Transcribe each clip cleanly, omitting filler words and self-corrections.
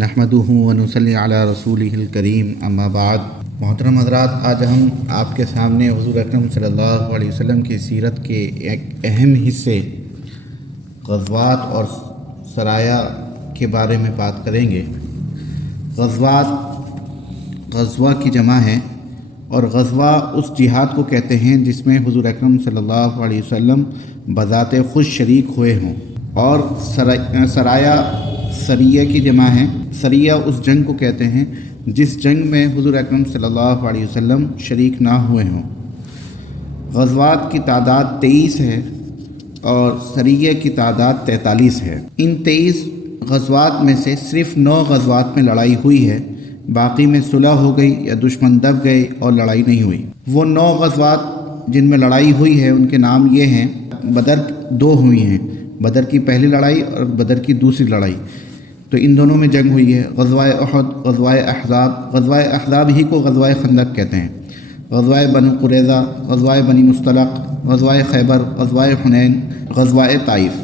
نحمدہ ونصلی علی رسولہ الکریم اما بعد۔ محترم حضرات، آج ہم آپ کے سامنے حضور اکرم صلی اللہ علیہ وسلم کی سیرت کے ایک اہم حصے غزوات اور سرایا کے بارے میں بات کریں گے۔ غزوہ کی جمع ہے، اور غزوہ اس جہاد کو کہتے ہیں جس میں حضور اکرم صلی اللہ علیہ وسلم بذات خود شریک ہوئے ہوں، اور سرایا سریہ کی جمع ہے۔ سریہ اس جنگ کو کہتے ہیں جس جنگ میں حضور اکرم صلی اللہ علیہ وسلم شریک نہ ہوئے ہوں۔ غزوات کی تعداد 23 ہے اور سریہ کی تعداد 43 ہے۔ ان 23 غزوات میں سے صرف 9 غزوات میں لڑائی ہوئی ہے، باقی میں صلح ہو گئی یا دشمن دب گئے اور لڑائی نہیں ہوئی۔ وہ 9 غزوات جن میں لڑائی ہوئی ہے ان کے نام یہ ہیں۔ بدر 2 ہوئی ہیں، بدر کی پہلی لڑائی اور بدر کی دوسری لڑائی، تو ان دونوں میں جنگ ہوئی ہے۔ غزوہ احد، غزوہ احزاب، غزوہ احزاب ہی کو غزوہ خندق کہتے ہیں، غزوہ بنو قریظہ، غزوہ بنی مصطلق، غزوہ خیبر، غزوہ حنین، غزوہ طائف۔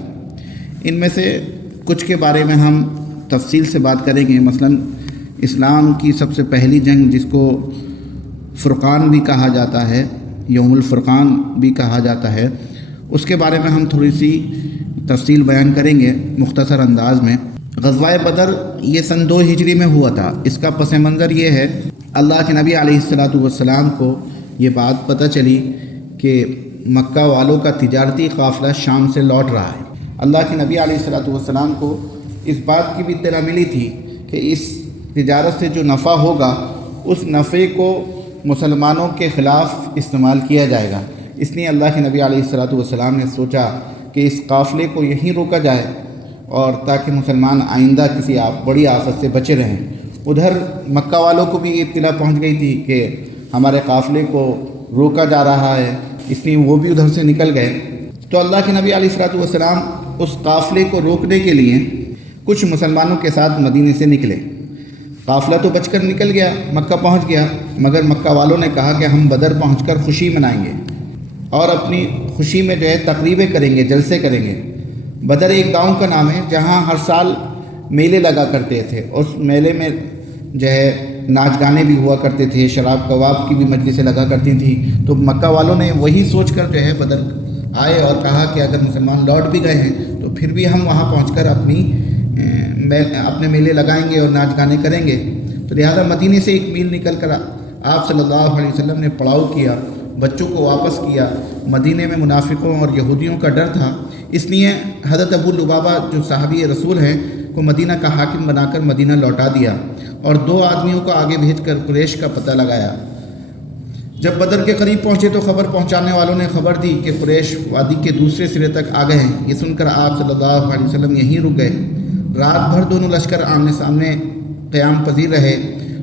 ان میں سے کچھ کے بارے میں ہم تفصیل سے بات کریں گے۔ مثلا اسلام کی سب سے پہلی جنگ جس کو فرقان بھی کہا جاتا ہے، یوم الفرقان بھی کہا جاتا ہے، اس کے بارے میں ہم تھوڑی سی تفصیل بیان کریں گے مختصر انداز میں۔ غزوہ بدر یہ سن 2 ہجری میں ہوا تھا۔ اس کا پس منظر یہ ہے، اللہ کے نبی علیہ السلام کو یہ بات پتہ چلی کہ مکہ والوں کا تجارتی قافلہ شام سے لوٹ رہا ہے۔ اللہ کے نبی علیہ السلام کو اس بات کی بھی اطلاع ملی تھی کہ اس تجارت سے جو نفع ہوگا اس نفع کو مسلمانوں کے خلاف استعمال کیا جائے گا۔ اس لیے اللہ کے نبی علیہ السلام نے سوچا کہ اس قافلے کو یہیں روکا جائے، اور تاکہ مسلمان آئندہ کسی بڑی آفت سے بچے رہیں۔ ادھر مکہ والوں کو بھی یہ اطلاع پہنچ گئی تھی کہ ہمارے قافلے کو روکا جا رہا ہے، اس لیے وہ بھی ادھر سے نکل گئے۔ تو اللہ کے نبی علیہ السلام اس قافلے کو روکنے کے لیے کچھ مسلمانوں کے ساتھ مدینے سے نکلے۔ قافلہ تو بچ کر نکل گیا، مکہ پہنچ گیا، مگر مکہ والوں نے کہا کہ ہم بدر پہنچ کر خوشی منائیں گے اور اپنی خوشی میں تقریبیں کریں گے، جلسے کریں گے۔ بدر ایک گاؤں کا نام ہے جہاں ہر سال میلے لگا کرتے تھے، اور اس میلے میں ناچ گانے بھی ہوا کرتے تھے، شراب کباب کی بھی مجلسیں لگا کرتی تھیں۔ تو مکہ والوں نے وہی سوچ کر بدر آئے اور کہا کہ اگر مسلمان لوٹ بھی گئے ہیں تو پھر بھی ہم وہاں پہنچ کر اپنے میلے لگائیں گے اور ناچ گانے کریں گے۔ تو لہٰذا مدینے سے 1 میل نکل کر آپ صلی اللہ علیہ وسلم نے پڑاؤ کیا، بچوں کو واپس کیا۔ مدینے میں منافقوں اور یہودیوں کا ڈر تھا، اس لیے حضرت ابو لبابہ جو صحابی رسول ہیں کو مدینہ کا حاکم بنا کر مدینہ لوٹا دیا، اور 2 آدمیوں کو آگے بھیج کر قریش کا پتہ لگایا۔ جب بدر کے قریب پہنچے تو خبر پہنچانے والوں نے خبر دی کہ قریش وادی کے دوسرے سرے تک آ گئے ہیں۔ یہ سن کر آپ صلی اللہ علیہ وسلم یہیں رک گئے۔ رات بھر دونوں لشکر آمنے سامنے قیام پذیر رہے۔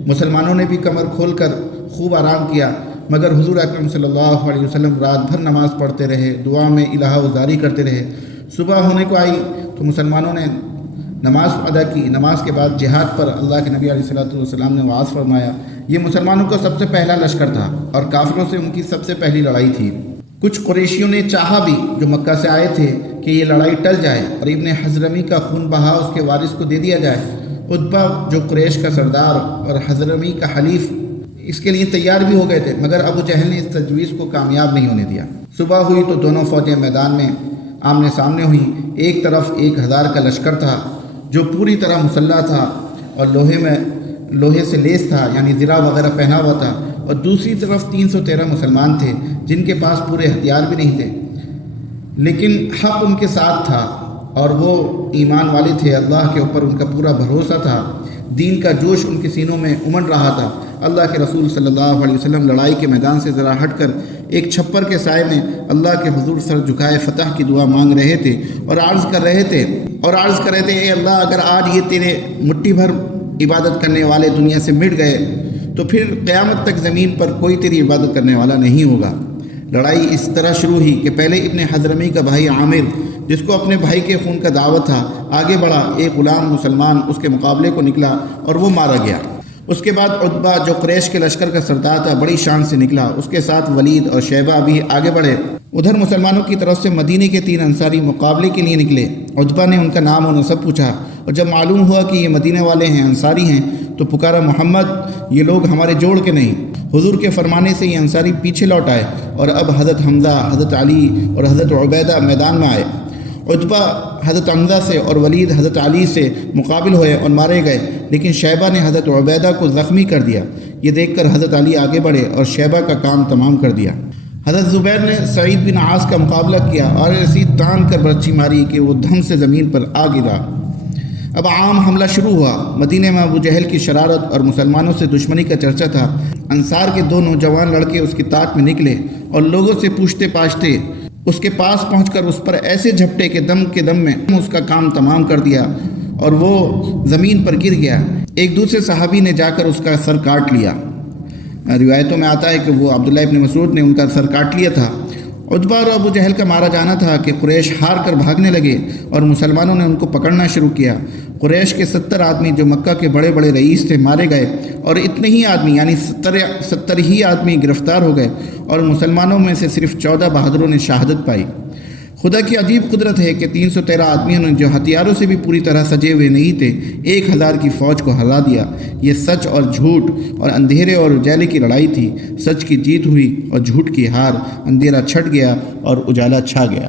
مسلمانوں نے بھی کمر کھول کر خوب آرام کیا، مگر حضور اکرم صلی اللہ علیہ وسلم رات بھر نماز پڑھتے رہے، دعا میں الہ وزاری کرتے رہے۔ صبح ہونے کو آئی تو مسلمانوں نے نماز ادا کی۔ نماز کے بعد جہاد پر اللہ کے نبی علیہ السلام نے وعظ فرمایا۔ یہ مسلمانوں کا سب سے پہلا لشکر تھا اور کافروں سے ان کی سب سے پہلی لڑائی تھی۔ کچھ قریشیوں نے چاہا بھی، جو مکہ سے آئے تھے، کہ یہ لڑائی ٹل جائے اور ابن حضرمی کا خون بہا اس کے وارث کو دے دیا جائے۔ عتبہ جو قریش کا سردار اور حضرمی کا حلیف، اس کے لیے تیار بھی ہو گئے تھے، مگر ابو جہل نے اس تجویز کو کامیاب نہیں ہونے دیا۔ صبح ہوئی تو دونوں فوجیں میدان میں آمنے سامنے ہوئیں۔ ایک طرف 1000 کا لشکر تھا جو پوری طرح مسلح تھا اور لوہے سے لیس تھا، یعنی زرہ وغیرہ پہنا ہوا تھا، اور دوسری طرف 313 مسلمان تھے جن کے پاس پورے ہتھیار بھی نہیں تھے، لیکن حق ان کے ساتھ تھا اور وہ ایمان والے تھے۔ اللہ کے اوپر ان کا پورا بھروسہ تھا، دین کا جوش ان کے سینوں میں امڑ رہا تھا۔ اللہ کے رسول صلی اللہ علیہ وسلم لڑائی کے میدان سے ذرا ہٹ کر ایک چھپر کے سائے میں اللہ کے حضور سر جھکائے فتح کی دعا مانگ رہے تھے اور عرض کر رہے تھے اے اللہ، اگر آج یہ تیرے مٹھی بھر عبادت کرنے والے دنیا سے مٹ گئے تو پھر قیامت تک زمین پر کوئی تیری عبادت کرنے والا نہیں ہوگا۔ لڑائی اس طرح شروع ہوئی کہ پہلے ابن حضرمی کا بھائی عامر، جس کو اپنے بھائی کے خون کا دعوت تھا، آگے بڑھا۔ ایک غلام مسلمان اس کے مقابلے کو نکلا اور وہ مارا گیا۔ اس کے بعد عتبہ جو قریش کے لشکر کا سردار تھا بڑی شان سے نکلا، اس کے ساتھ ولید اور شیبہ بھی آگے بڑھے۔ ادھر مسلمانوں کی طرف سے مدینے کے 3 انصاری مقابلے کے لیے نکلے۔ عتبہ نے ان کا نام و نسب پوچھا اور جب معلوم ہوا کہ یہ مدینے والے ہیں، انصاری ہیں، تو پکارا محمد یہ لوگ ہمارے جوڑ کے نہیں۔ حضور کے فرمانے سے یہ انصاری پیچھے لوٹ آئے اور اب حضرت حمزہ، حضرت علی اور حضرت عبیدہ میدان میں آئے۔ عتبہ حضرت حمزہ سے اور ولید حضرت علی سے مقابل ہوئے اور مارے گئے، لیکن شیبہ نے حضرت عبیدہ کو زخمی کر دیا۔ یہ دیکھ کر حضرت علی آگے بڑھے اور شیبہ کا کام تمام کر دیا۔ حضرت زبیر نے سعید بن عاص کا مقابلہ کیا اور ایسی تان کر برچی ماری کہ وہ دھم سے زمین پر آ گرا۔ اب عام حملہ شروع ہوا۔ مدینے میں ابو جہل کی شرارت اور مسلمانوں سے دشمنی کا چرچا تھا۔ انصار کے 2 نوجوان لڑکے اس کی طاق میں نکلے اور لوگوں سے پوچھتے پاچھتے اس کے پاس پہنچ کر اس پر ایسے جھپٹے کے دم میں اس کا کام تمام کر دیا اور وہ زمین پر گر گیا۔ ایک دوسرے صحابی نے جا کر اس کا سر کاٹ لیا۔ روایتوں میں آتا ہے کہ وہ عبداللہ ابن مسعود نے ان کا سر کاٹ لیا تھا۔ عتبہ اور ابو جہل کا مارا جانا تھا کہ قریش ہار کر بھاگنے لگے اور مسلمانوں نے ان کو پکڑنا شروع کیا۔ قریش کے 70 آدمی جو مکہ کے بڑے بڑے رئیس تھے مارے گئے اور اتنے ہی آدمی یعنی 70 ہی آدمی گرفتار ہو گئے اور مسلمانوں میں سے صرف 14 بہادروں نے شہادت پائی۔ خدا کی عجیب قدرت ہے کہ 313 آدمیوں نے جو ہتھیاروں سے بھی پوری طرح سجے ہوئے نہیں تھے 1000 کی فوج کو ہرا دیا۔ یہ سچ اور جھوٹ اور اندھیرے اور اجالے کی لڑائی تھی۔ سچ کی جیت ہوئی اور جھوٹ کی ہار۔ اندھیرا چھٹ گیا اور اجالا چھا گیا۔